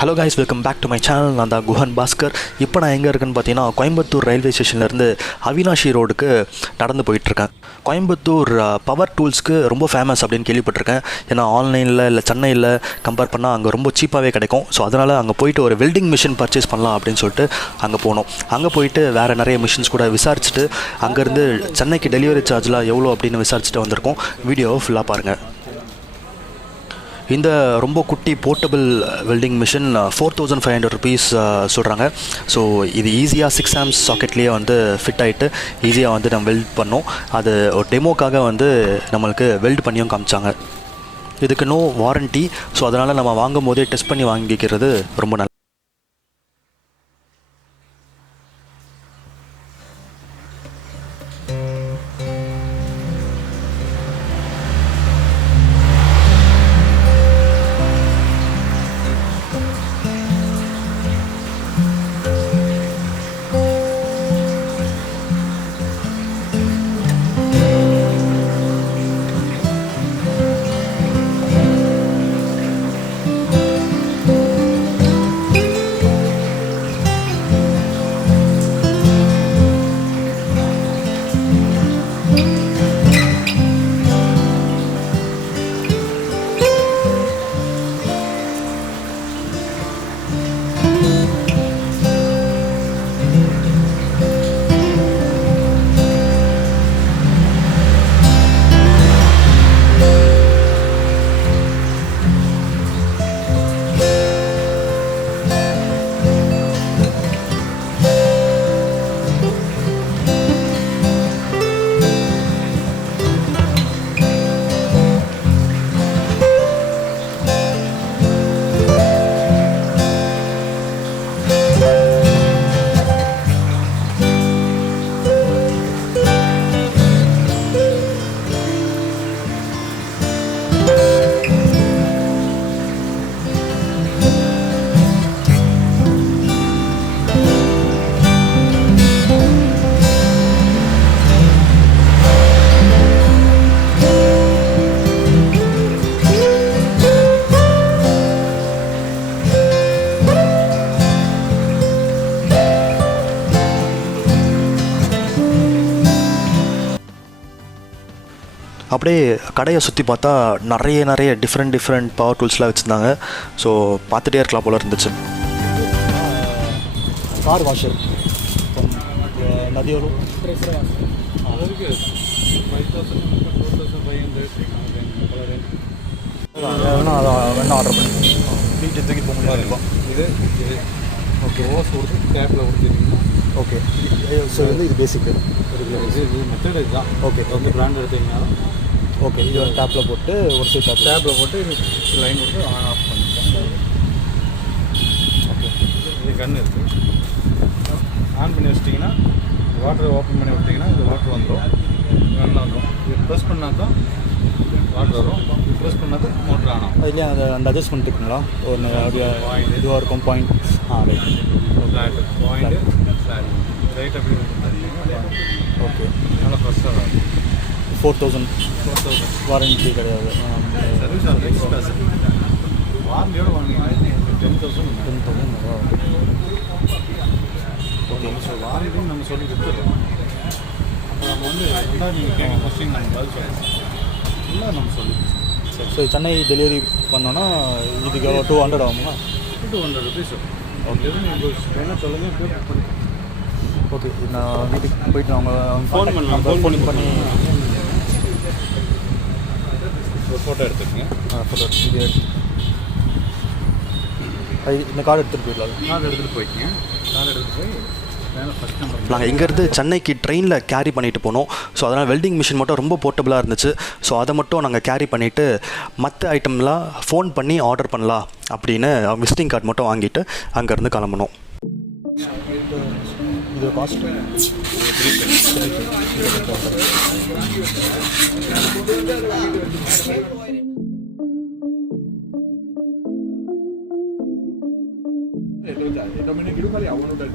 Hello guys, welcome back to my channel. நான் தான் குஹன் பாஸ்கர். இப்போ நான் எங்கே இருக்கேன்னு பார்த்தீங்கன்னா, கோயம்புத்தூர் ரயில்வே ஸ்டேஷன்லேருந்து அவினாஷி ரோடுக்கு நடந்து போயிட்டுருக்கேன். கோயம்புத்தூர் பவர் டூல்ஸ்க்கு ரொம்ப ஃபேமஸ் அப்படின்னு கேள்விப்பட்டிருக்கேன். ஏன்னா ஆன்லைனில் இல்லை சென்னையில் கம்பேர் பண்ணால் அங்கே ரொம்ப சீப்பாகவே கிடைக்கும். ஸோ அதனால் அங்கே போயிட்டு ஒரு வெல்டிங் மிஷின் பர்ச்சேஸ் பண்ணலாம் அப்படின்னு சொல்லிட்டு அங்கே போனோம். அங்கே போயிட்டு வேறு நிறைய மிஷின்ஸ் கூட விசாரிச்சுட்டு அங்கேருந்து சென்னைக்கு டெலிவரி சார்ஜ்லாம் எவ்வளோ அப்படின்னு விசாரிச்சுட்டு வந்திருக்கோம். வீடியோவை ஃபுல்லாக பாருங்கள். இந்த ரொம்ப குட்டி போர்ட்டபிள் வெல்டிங் மிஷின் 4500 rupees சொல்கிறாங்க. ஸோ இது ஈஸியாக 6 amps சாக்கெட்லேயே வந்து ஃபிட் ஆகிட்டு ஈஸியாக வந்து நம்ம வெல்ட் பண்ணோம். அது ஒரு டெமோக்காக வந்து நம்மளுக்கு வெல்ட் பண்ணியும் காமிச்சாங்க. இதுக்கு நோ வாரண்ட்டி. ஸோ அதனால் நம்ம வாங்கும் போதே டெஸ்ட் பண்ணி வாங்கிக்கிறது ரொம்ப நல்லது. அப்படியே கடையை சுற்றி பார்த்தா நிறைய டிஃப்ரெண்ட் பவர் டூல்ஸ்லாம் வச்சுருந்தாங்க. ஸோ பார்த்துட்டே இருக்கலாம் போல இருந்துச்சு. கார் வாஷர் நதியோடு வேணா அதை வேணா ஆர்டர் பண்ணி வீட்டு தூக்கி போக முடியாது. இது ஓகே ஓஸ் கொடுத்து டேப்பில் கொடுத்துருக்கீங்கன்னா ஓகே. ஸோ வந்து இது பேசிக்கு இது மெத்தட் இதுதான். Okay okay. பிராண்ட் எடுத்தீங்கன்னாலும் ஓகே. இது ஒரு டேப்பில் போட்டு ஒரு சைட் டேப்பில் போட்டு இது லைன் கொடுத்து ஆன் ஆஃப் பண்ணிக்கலாம். ஓகே. இது கன்று இருக்குது. ஆன் பண்ணி வச்சிட்டிங்கன்னா வாட்டர் ஓப்பன் பண்ணி விட்டிங்கன்னா இது வாட்டர் வந்துடும், கன்று வந்துடும். இது ப்ரெஸ் பண்ணால் தான் வாட்டர் வரும். ப்ரெஸ் பண்ணால் தான் மோட்டர் ஆன் ஆகும். அதுலேயே அந்த அட்ஜஸ்ட்மெண்ட் இருக்குங்களா? ஒரு பாயிண்ட் இதுவாக இருக்கும் point. Right. Flat point flat right அப்படி ஓகே. நல்லா ஃப்ரெஷ்ஷாக வரும். 4000 வாரண்ட்டி கிடையாது. சர்வீஸ் எக்ஸ்ட்ரா வாரண்டியோடு வாங்கினீங்கன்னா 10,000 ஓகே. ஸோ வாரண்டி நம்ம சொல்லி கொடுத்துட்றோம். அப்போ நம்ம வந்து எல்லாம் நீங்கள் கேட்க கொஸ்டின் நாங்கள் பதில் சொல்லுவோம். எல்லாம் நம்ம சொல்லி சரி. ஸோ சென்னை டெலிவரி பண்ணோன்னா இதுக்கு எவ்வளோ 200 ஆகுங்களா? 200 rupees. ஓகே. நீங்கள் வேணா சொல்லுங்கள், போய் பண்ணி. ஓகே. நான் வீட்டுக்கு போயிட்டு அவங்க ஃபோன் பண்ணலாம். ஃபோன் பண்ணி ஒரு ஃபோட்டோ எடுத்துக்கங்க. ஃபோட்டோ இது இந்த கார்டு எடுத்துகிட்டு போயிடலாம். கார்டு எடுத்துகிட்டு போய்க்குங்க. கார்டு எடுத்துகிட்டு போய் நாங்கள் இங்கேருந்து சென்னைக்கு ட்ரெயினில் கேரி பண்ணிட்டு போனோம். ஸோ அதனால் வெல்டிங் மிஷின் மட்டும் ரொம்ப போர்ட்டபுளாக இருந்துச்சு. ஸோ அதை மட்டும் நாங்கள் கேரி பண்ணிவிட்டு மற்ற ஐட்டம்லாம் ஃபோன் பண்ணி ஆர்டர் பண்ணலாம் அப்படின்னு விசிட்டிங் கார்டு மட்டும் வாங்கிட்டு அங்கேருந்து கிளம்பணும். இது cost Domenico Lucali a uno del